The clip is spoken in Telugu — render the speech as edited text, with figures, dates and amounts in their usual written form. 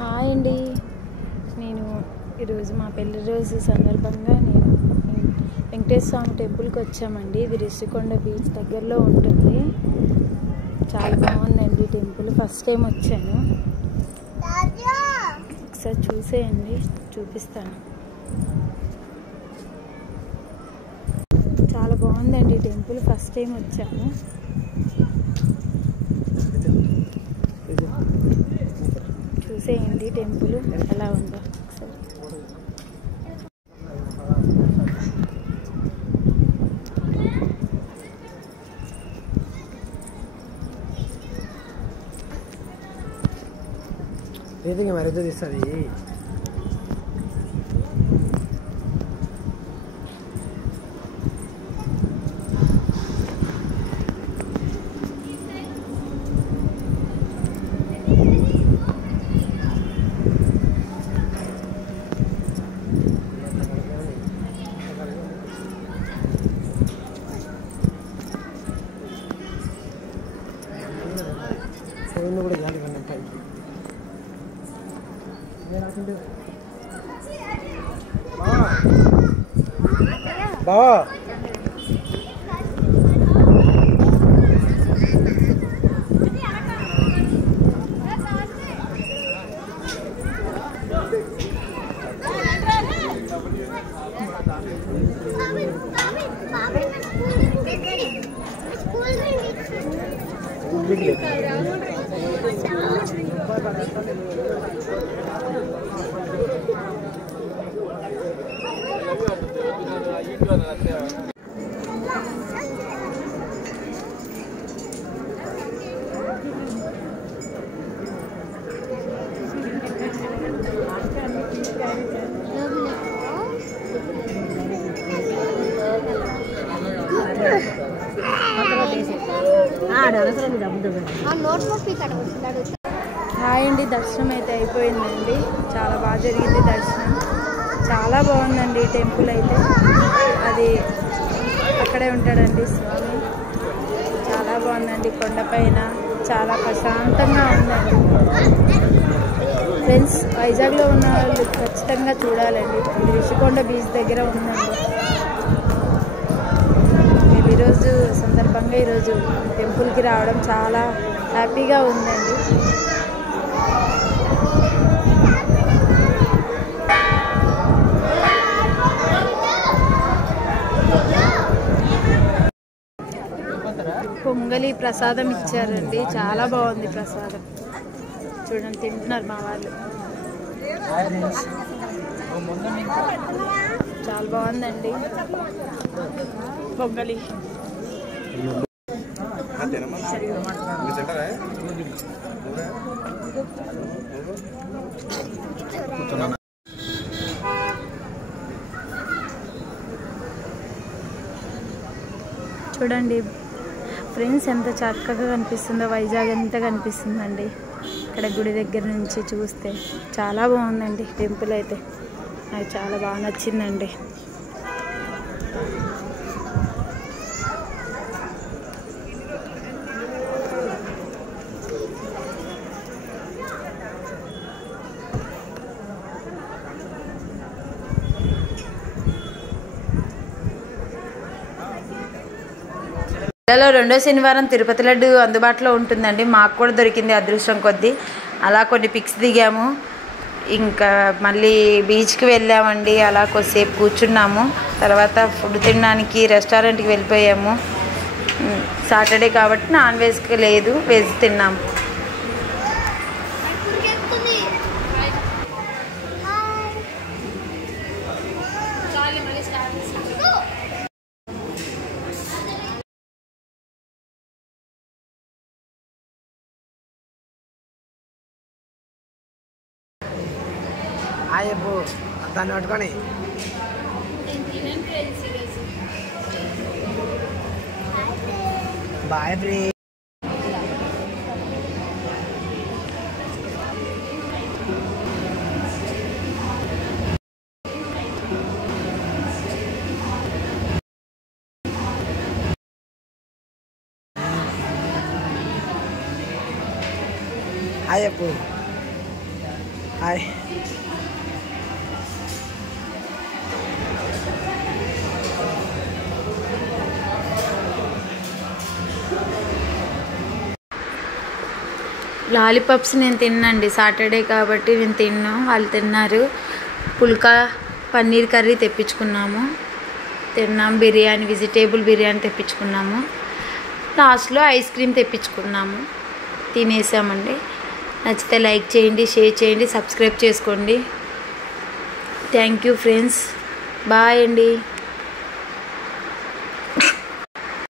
హాయ్ అండి. నేను ఈరోజు మా పెళ్లి రోజు సందర్భంగా నేను వెంకటేశ్వర స్వామి టెంపుల్కి వచ్చామండి. ఇది రిషికొండ బీచ్ దగ్గరలో ఉంటుంది. చాలా బాగుందండి టెంపుల్. ఫస్ట్ టైం వచ్చాను. ఒకసారి చూసేయండి, చూపిస్తాను. చాలా బాగుందండి టెంపుల్. ఫస్ట్ టైం వచ్చాము. చూసేయండి టెంపుల్ ఎలా ఉందో ఒకసారి. ఏదిగా మరితో తీస్తుంది. కూడా జాలి పైకి బావా హాయ్ అండి. దర్శనం అయితే అయిపోయిందండి. చాలా బాగా జరిగింది దర్శనం. చాలా బాగుందండి టెంపుల్ అయితే. అది అక్కడే ఉంటాడండి స్వామి. చాలా బాగుందండి. కొండపైన చాలా ప్రశాంతంగా ఉందండి. ఫ్రెండ్స్, వైజాగ్లో ఉన్న వాళ్ళు ఖచ్చితంగా చూడాలండి. ఇది రిషికొండ బీచ్ దగ్గర ఉందండి. ఈరోజు సందర్భంగా ఈరోజు టెంపుల్కి రావడం చాలా హ్యాపీగా ఉందండి. పొంగలి ప్రసాదం ఇచ్చారండి. చాలా బాగుంది ప్రసాదం. చూడండి, తింటున్నారు మా వాళ్ళు. చాలా బాగుందండి పొంగలి. చూడండి ఫ్రెండ్స్, ఎంత చక్కగా కనిపిస్తుందో. వైజాగ్ ఎంత కనిపిస్తుందండి ఇక్కడ గుడి దగ్గర నుంచి చూస్తే. చాలా బాగుందండి టెంపుల్ అయితే. నాకు చాలా బాగా నచ్చిందండి. నెలలో రెండో శనివారం తిరుపతి లడ్డు అందుబాటులో ఉంటుందండి. మాకు కూడా దొరికింది అదృష్టం కొద్దీ. అలా కొన్ని పిక్స్ దిగాము. ఇంకా మళ్ళీ బీచ్కి వెళ్ళామండి. అలా కొద్దిసేపు కూర్చున్నాము. తర్వాత ఫుడ్ తినడానికి రెస్టారెంట్కి వెళ్ళిపోయాము. సాటర్డే కాబట్టి నాన్ వెజ్కి లేదు, వెజ్ తిన్నాము. ఆయప్పు దాన్ని పట్టుకొని బాయ్ ఫ్రీ. ఆయప్పు హాయ్. లాలీపాప్స్ నేను తిన్నాండి, సాటర్డే కాబట్టి నేను తిన్నాను, వాళ్ళు తిన్నారు. పుల్కా పన్నీర్ కర్రీ తెప్పించుకున్నాము, తిన్నాం. బిర్యానీ, వెజిటేబుల్ బిర్యానీ తెప్పించుకున్నాము. లాస్ట్లో ఐస్ క్రీమ్ తెప్పించుకున్నాము, తినేసామండి. నచ్చితే లైక్ చేయండి, షేర్ చేయండి, సబ్స్క్రైబ్ చేసుకోండి. థ్యాంక్ యూ ఫ్రెండ్స్, బాయ్ అండి.